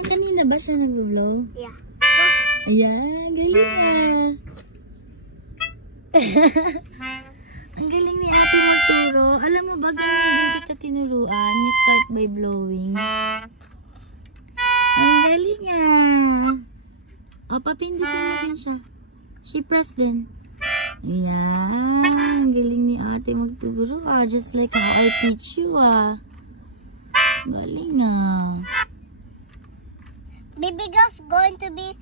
Ayan, kanina ba siya nag-blow? Yeah. Ayan, galing Ang galing ni ate magturo. Alam mo ba, ganyan din kita tinuruan. You start by blowing. Ang galing O, papindutin mo din siya. She press din. Ayan, ang galing ni ate magturo Just like how I teach you Galing Baby girl's going to be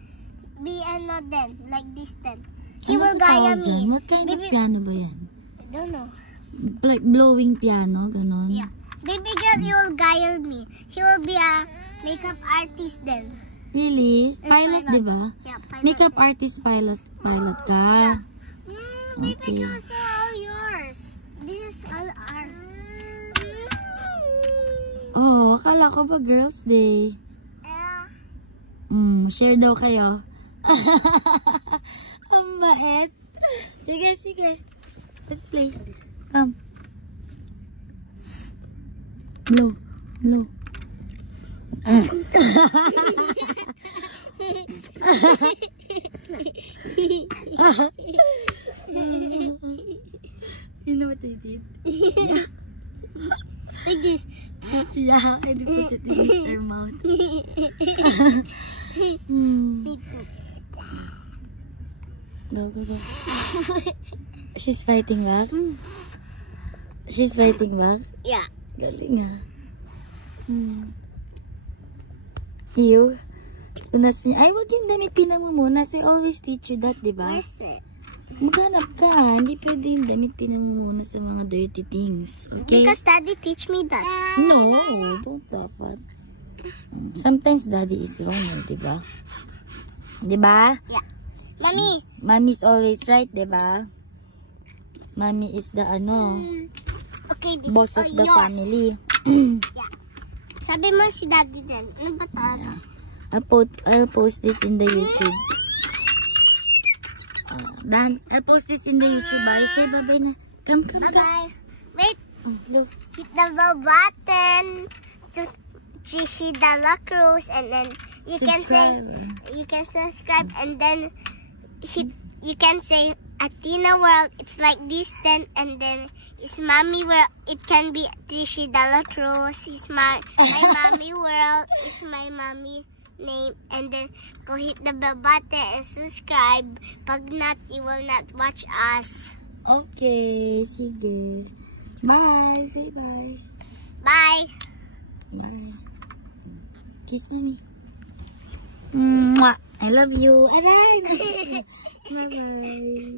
ano then, like this then. He will gaya me. What kind of piano ba yan? I don't know. Like blowing piano, ganon? Yeah. Baby girl, he will gaya me. He will be a makeup artist then. Really? Pilot, di ba? Yeah, pilot. Makeup artist, pilot ka. Yeah. Baby Okay. girls are all yours. This is all ours. Oh, akala ko ba Girls' Day? Share daw kayo. Ang bait. Sige, sige. Let's play. Come. Blow. Blow. You know what I did? Like this. Yeah, I did put it in her mouth. Go, go, go. She's fighting back? She's fighting back? Yeah. Galing Ew. Punas niya. Ay, wag yung damit pinamumunas. I always teach you that, diba? Where's it? Maghanap ka. Hindi pwede yung damit pinamumunas sa mga dirty things. Okay? Because daddy teach me that. No, don't dapat. Sometimes daddy is wrong, diba? Diba? Yeah. Mommy. Mommy's always right, diba? Mommy is the Okay, this boss is of the yours. family. Yeah. Sabi mo si daddy din. Ano ba tayo? I'll post this in the YouTube. Dan, I'll post this in the YouTube. Bye. Say bye-bye na. Come, come, come. Bye-bye. Wait. Go. Hit the bell button to see the Cruz, and then you can subscribe, and then you can say Athena World. It's like this then, and then it's Mommy World. It can be Trishi Dela Cruz. It's my Mommy World. It's my mommy name, and then go hit the bell button and subscribe. Pag not, you will not watch us. Okay, sige. Bye. Say bye. Bye. Bye. Kiss mommy. Mwah. I love you. Aray. Bye-bye.